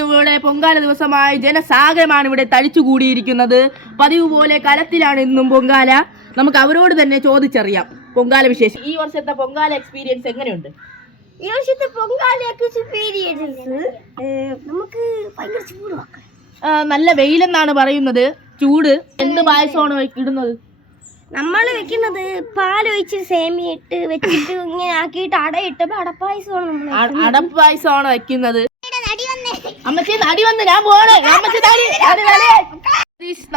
ഇന്നിവിടെ പൊങ്കാല ദിവസമായി ജനസാഗരമാണ് ഇവിടെ തടിച്ചുകൂടിയിരിക്കുന്നത്. പതിവ് പോലെ കലത്തിലാണ് ഇന്നും പൊങ്കാല. നമുക്ക് അവരോട് തന്നെ ചോദിച്ചറിയാം പൊങ്കാല വിശേഷം. ഈ വർഷത്തെ പൊങ്കാല എക്സ്പീരിയൻസ് എങ്ങനെയുണ്ട്? ഈ വർഷത്തെ പൊങ്കാല എക്സ്പീരിയൻസ് നമുക്ക് ഭയങ്കര ചൂടാക്കാം. നല്ല വെയിലെന്നാണ് പറയുന്നത്. ചൂട്. എന്ത് പായസമാണ് ഇടുന്നത്? നമ്മൾ വെക്കുന്നത് പാലൊഴിച്ച് സേമിയ ഇട്ട് വെച്ചിട്ട് ഇങ്ങനെ ആക്കിയിട്ട് അടയിട്ടപ്പോ അടപ്പായസമാണ്. അടപ്പായസമാണ് വെക്കുന്നത്. അമ്മച്ചി നടി വന്ന് ഞാൻ പോണേ.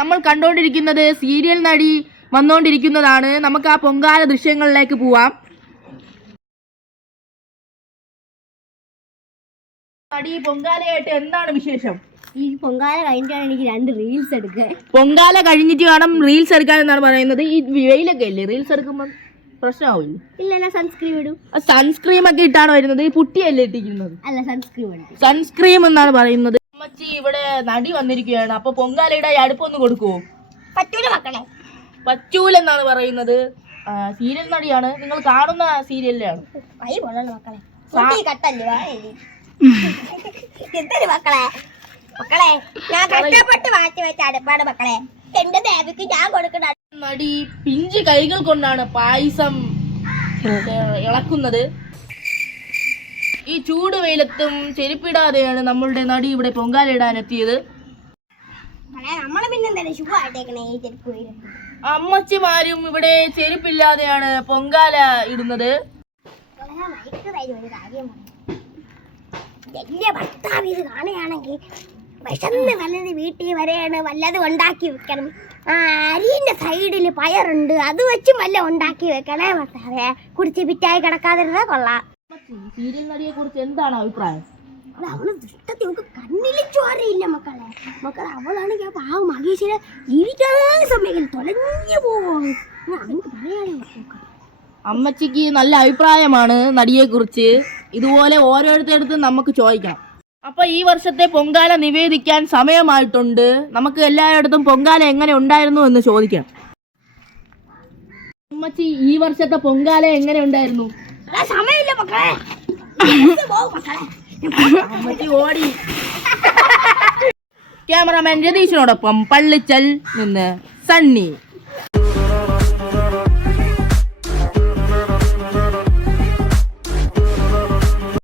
നമ്മൾ കണ്ടോണ്ടിരിക്കുന്നത് സീരിയൽ നടി വന്നോണ്ടിരിക്കുന്നതാണ്. നമുക്ക് ആ പൊങ്കാല ദൃശ്യങ്ങളിലേക്ക് പോവാം. നടി പൊങ്കാലയായിട്ട് എന്താണ് വിശേഷം? ഈ പൊങ്കാല കഴിഞ്ഞിട്ടാണ് എനിക്ക് 2 റീൽസ് എടുക്കുക. പൊങ്കാല കഴിഞ്ഞിട്ട് വേണം റീൽസ് എടുക്കാൻ എന്നാണ് പറയുന്നത്. ഈ വെയിലൊക്കെ അല്ലേ റീൽസ് എടുക്കുമ്പോൾ പ്രശ്നമാവില്ല? ഇല്ല, സൺസ്ക്രീം ഇടും. സൺസ്ക്രീം ഒക്കെ ഇട്ടാണ് വരുന്നത്. ഈ പുട്ടിയല്ലേ ഇട്ടിരിക്കുന്നത്? അല്ല, സൺസ്ക്രീം എന്നാണ് പറയുന്നത്. അമ്മച്ചി ഇവിടെ നടി വന്നിരിക്കുകയാണ്. അപ്പൊ പൊങ്കാലയുടെ അടുപ്പൊന്ന് കൊടുക്കുവോ? പറ്റൂല മക്കളെ, പറ്റൂലെന്നാണ് പറയുന്നത്. സീരിയൽ നടിയാണ്. നിങ്ങൾ കാണുന്ന സീരിയലിലാണ്. മക്കളെ ഞാൻ കഷ്ടപ്പെട്ട് മാറ്റി വെച്ച അടുപ്പാട് മക്കളെ. എന്റെ ദേവിക്ക് ഞാൻ കൊടുക്കണ. നടി പിഞ്ച് കൈകൾ കൊണ്ടാണ് പായസം ഇളക്കുന്നത്. ഈ ചൂട് വെയിലത്തും ചെരുപ്പിടാതെയാണ് നമ്മളുടെ നടി ഇവിടെ പൊങ്കാല ഇടാൻ എത്തിയത്. അമ്മച്ചിമാരും ഇവിടെ ചെരുപ്പില്ലാതെയാണ് പൊങ്കാല ഇടുന്നത്. എന്റെ ഭർത്താവ് ഇത് കാണുകയാണെങ്കിൽ വിശന്ന് വല്ലത് വീട്ടിൽ വരെയാണ് വല്ലതും ഉണ്ടാക്കി വെക്കണം. അരിന്റെ സൈഡിൽ പയറുണ്ട്, അത് വെച്ചും വല്ല ഉണ്ടാക്കി വെക്കണേ ഭർത്താവേ. കുടിച്ച് പിറ്റായി കിടക്കാതിരുന്നാ കൊള്ളാം. സീരിയൽ നടിയെ കുറിച്ച് എന്താണ് അഭിപ്രായം? അവള് ദുഷ്ടത്തിൽ നമുക്ക് കണ്ണിൽ ചോരയില്ല മക്കളെ. അവളാണെങ്കിൽ ആ പാവം മഹേഷിനെ ജീവിക്കാൻ സമയം തൊലഞ്ഞു പോകും. പറയാനേ. അമ്മച്ചിക്ക് നല്ല അഭിപ്രായമാണ് നടിയെ കുറിച്ച്. ഇതുപോലെ ഓരോരുത്തരടുത്തും നമുക്ക് ചോദിക്കാം. അപ്പൊ ഈ വർഷത്തെ പൊങ്കാല നിവേദിക്കാൻ സമയമായിട്ടുണ്ട്. നമുക്ക് എല്ലായിടത്തും പൊങ്കാല എങ്ങനെ ഉണ്ടായിരുന്നു എന്ന് ചോദിക്കാം. അമ്മച്ചി ഈ വർഷത്തെ പൊങ്കാല എങ്ങനെ ഉണ്ടായിരുന്നു? സമയമില്ല മക്കളെ. അമ്മച്ചി ഓടി. ക്യാമറാമാൻ രതീഷിനോടൊപ്പം പള്ളിച്ചൽ നിന്ന് സണ്ണി.